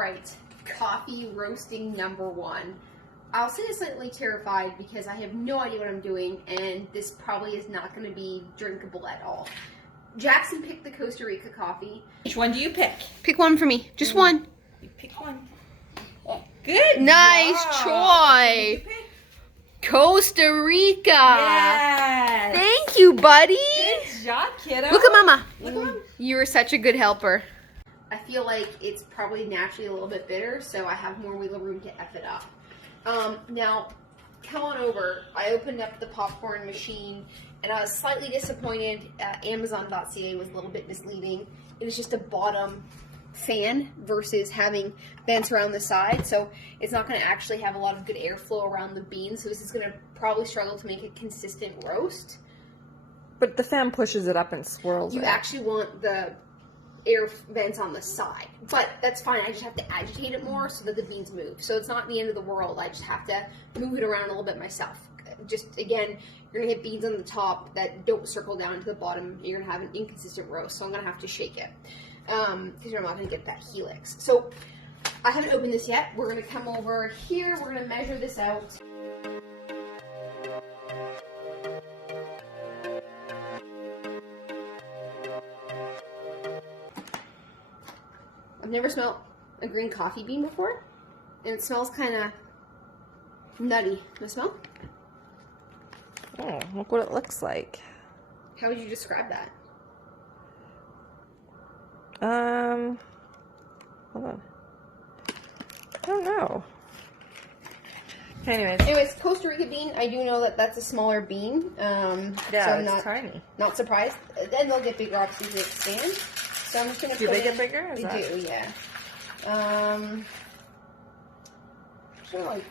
Alright, coffee roasting #1. I'll say I'm slightly terrified because I have no idea what I'm doing, and this probably is not going to be drinkable at all. Jackson picked the Costa Rica coffee. Which one do you pick? Pick one for me. Just one. You pick one. Good Nice job. try. Costa Rica. Yes. Thank you, buddy. Good job, kiddo. Look at Mama. Look at Mama. You were such a good helper. I feel like it's probably naturally a little bit bitter, so I have more wiggle room to F it up. Now, come on over. I opened up the popcorn machine, and I was slightly disappointed. Amazon.ca was a little bit misleading. It was just a bottom fan versus having vents around the side, so it's not going to actually have a lot of good airflow around the beans, so this is going to probably struggle to make a consistent roast. But the fan pushes it up and swirls You it. actually want the air vents on the side, but that's fine. I just have to agitate it more so that the beans move. So it's not the end of the world. I just have to move it around a little bit myself. Just, again, you're going to get beans on the top that don't circle down to the bottom. You're going to have an inconsistent roast, so I'm going to have to shake it. Because you're not going to get that helix. So I haven't opened this yet. We're going to come over here. We're going to measure this out. I've never smelled a green coffee bean before, and it smells kind of nutty. Can I smell? Oh, look what it looks like. How would you describe that? Hold on. I don't know. Anyways, Costa Rica bean, I do know that that's a smaller bean. Yeah, so I'm it's tiny. not surprised. Then they'll get bigger, obviously, as they expand. So I'm just going to Do they get bigger? They do, yeah. Should like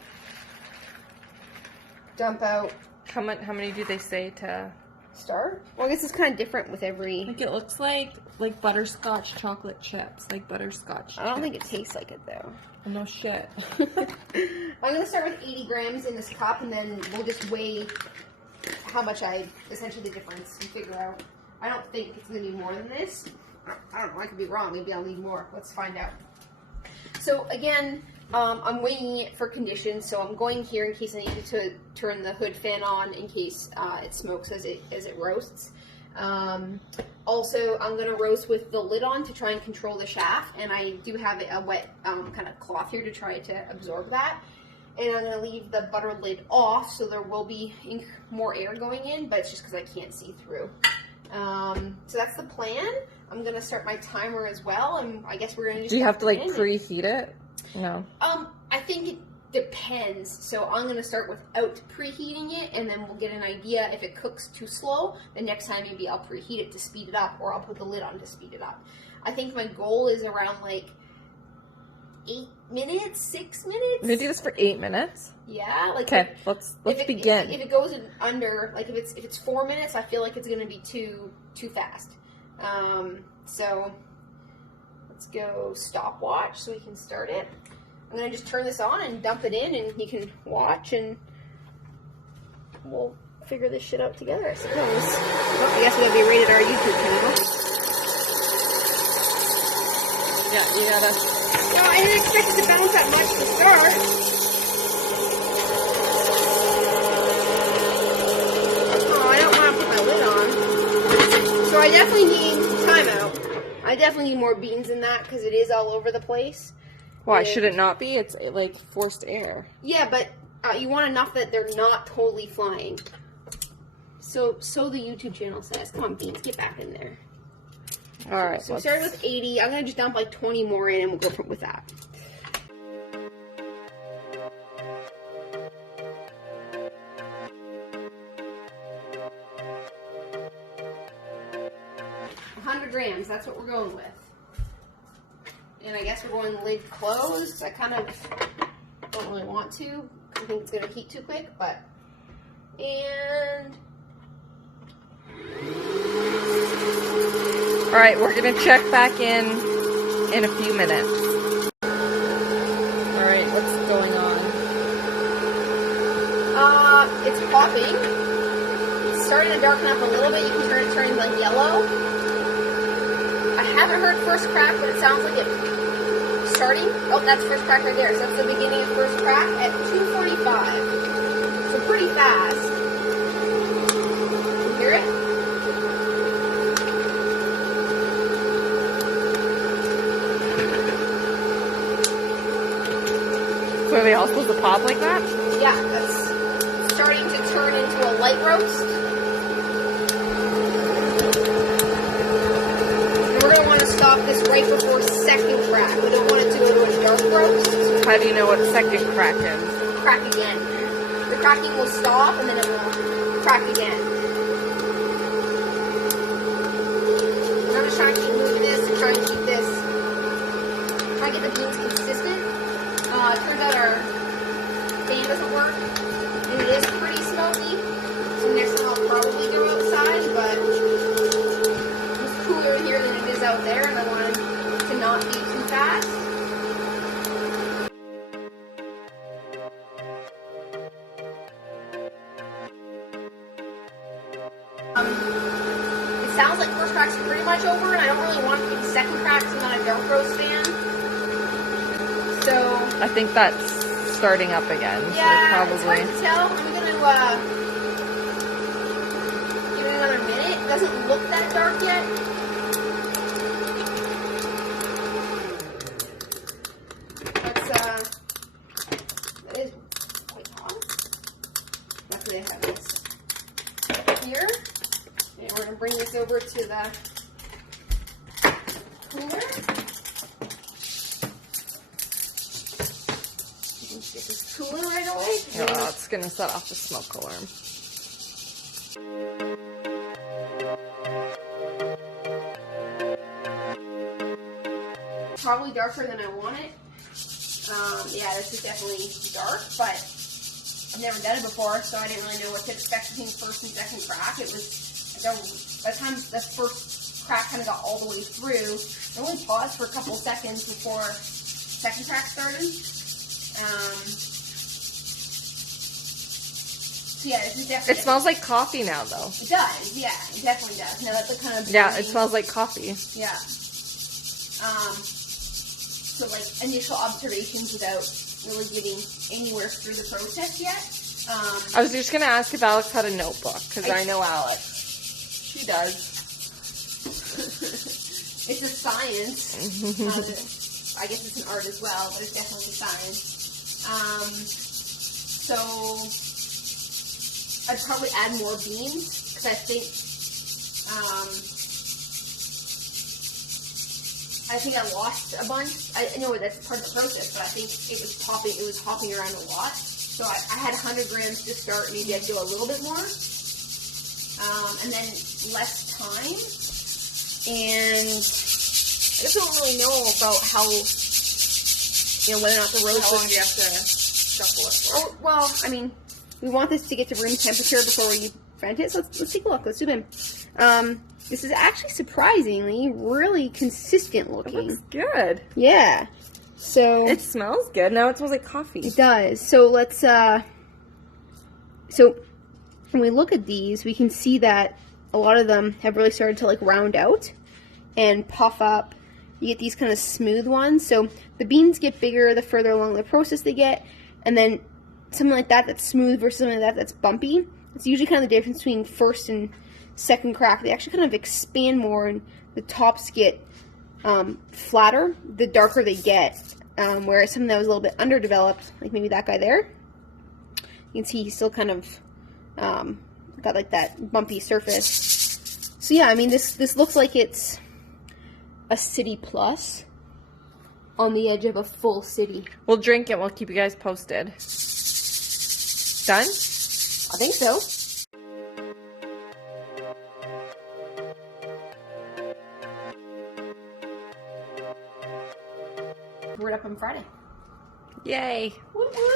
dump out How many do they say to start? Well, I guess it's kind of different with every. Like it looks like butterscotch chocolate chips, like butterscotch. I don't think it tastes like it though. No shit. I'm gonna start with 80 grams in this cup, and then we'll just weigh how much essentially the difference, and figure out. I don't think it's gonna be more than this. I don't know. I could be wrong. Maybe I'll need more. Let's find out. So again, I'm weighing it for conditions. So I'm going here in case I need to turn the hood fan on in case it smokes as it roasts. Also, I'm going to roast with the lid on to try and control the shaft, and I do have a wet kind of cloth here to try to absorb that. And I'm going to leave the butter lid off, so there will be more air going in, but it's just because I can't see through. So that's the plan. I'm going to start my timer as well, and I guess we're going to just... Do you have to like preheat it? No. I think it depends. So I'm going to start without preheating it, and then we'll get an idea if it cooks too slow. The next time maybe I'll preheat it to speed it up, or I'll put the lid on to speed it up. I think my goal is around like 8 minutes, 6 minutes. I'm gonna do this for 8 minutes. Yeah, like okay. Let's begin. If it goes in under, like if it's 4 minutes, I feel like it's going to be too fast. So let's go stopwatch so we can start it. I'm going to just turn this on and dump it in, and you can watch, and we'll figure this shit out together, I suppose. Oh, I guess we'll be rated our YouTube channel. Yeah, you gotta... No, I didn't expect it to bounce that much to start. Oh, I don't want to put my lid on. So I definitely need timeout. I definitely need more beans than that because it is all over the place. Why should it not be? It's like forced air. Yeah, but you want enough that they're not totally flying. So the YouTube channel says. Come on, beans, get back in there. All right. So we started with 80. I'm gonna just dump like 20 more in, and we'll go with that. Grams, that's what we're going with. And I guess we're going lid closed. I kind of don't really want to. I think it's going to heat too quick, but... And... Alright, we're going to check back in a few minutes. Alright, what's going on? It's popping. It's starting to darken up a little bit. You can turn like yellow. I haven't heard first crack, but it sounds like it starting. Oh, that's first crack right there. So that's the beginning of first crack at 2:45. So pretty fast. You hear it? So are they all supposed to pop like that? Yeah, that's starting to turn into a light roast. And we're going to want to stop this right before second crack. We don't want it to go to a dark roast. How do you know what second crack is? Crack again. The cracking will stop and then it will crack again. I'm just trying to keep moving this and trying to keep this, trying to get the beans consistent. Turns out our fan doesn't work, and it is pretty smoky. So next time I'll probably go outside, but it's cooler in here than it is out there, and I want it to not be too fast. It sounds like first crack's pretty much over, and I don't really want to keep the second crack because I'm not a dark roast fan. So I think that's starting up again. yeah, so it's probably. hard to tell. I'm gonna give it another minute. It doesn't look that dark yet. It is quite hot. Luckily I have this here. And we're gonna bring this over to the cooler. Get this cooler right away. Oh, it's gonna set off the smoke alarm. Probably darker than I want it. Yeah, this is definitely dark, but I've never done it before, so I didn't really know what to expect between first and second crack. It was, by the time the first crack kind of got all the way through, I only paused for a couple of seconds before second crack started. So yeah, this is definitely. It smells like coffee now, though. It does, yeah, it definitely does. Now that's the kind of. Yeah, it smells like coffee. Yeah. So like initial observations without really getting anywhere through the process yet. I was just gonna ask if Alex had a notebook, because I know Alex. She does. It's a science. I guess it's an art as well, but it's definitely a science. So I'd probably add more beans because I think I lost a bunch. I know that's part of the process, but I think it was hopping around a lot. So I had 100 grams to start. Maybe I'd go a little bit more, and then less time. And I just don't really know about how, whether or not the roast. How long do you have to shuffle it for? Oh, well, I mean, we want this to get to room temperature before we vent it. So let's take a look. Let's zoom in. This is actually surprisingly really consistent looking. It looks good. Yeah. So It smells good. Now it smells like coffee. it does. So let's so when we look at these, we can see that a lot of them have really started to like round out and puff up. You get these kind of smooth ones. So the beans get bigger the further along the process they get, and then something like that that's smooth versus something like that that's bumpy. It's usually kind of the difference between first and second crack. They actually kind of expand more, and the tops get flatter the darker they get. Whereas something that was a little bit underdeveloped, like maybe that guy there, you can see he's still kind of got like that bumpy surface. So yeah, I mean this looks like it's a city plus on the edge of a full city. We'll drink it. We'll keep you guys posted. Done? I think so. We're up on Friday. Yay. Woo woo.